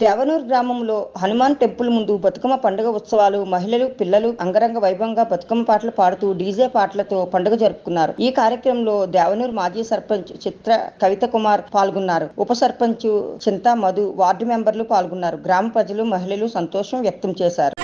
దేవనూరు గ్రామంలో హనుమాన్ టెంపుల్ ముందు బతుకమ్మ పండుగ ఉత్సవాలు మహిళలు పిల్లలు అంగరంగ వైభవంగా బతుకమ్మ పాటలు పాడుతూ డీజే పాటలతో పండుగ జరుపుకున్నారు. ఈ కార్యక్రమంలో దేవనూరు మాజీ సర్పంచ్ చిత్ర కవిత కుమార్ పాల్గొన్నారు. ఉప సర్పంచ్ చింతా మధు, వార్డు మెంబర్లు పాల్గొన్నారు. గ్రామ ప్రజలు మహిళలు సంతోషం వ్యక్తం చేశారు.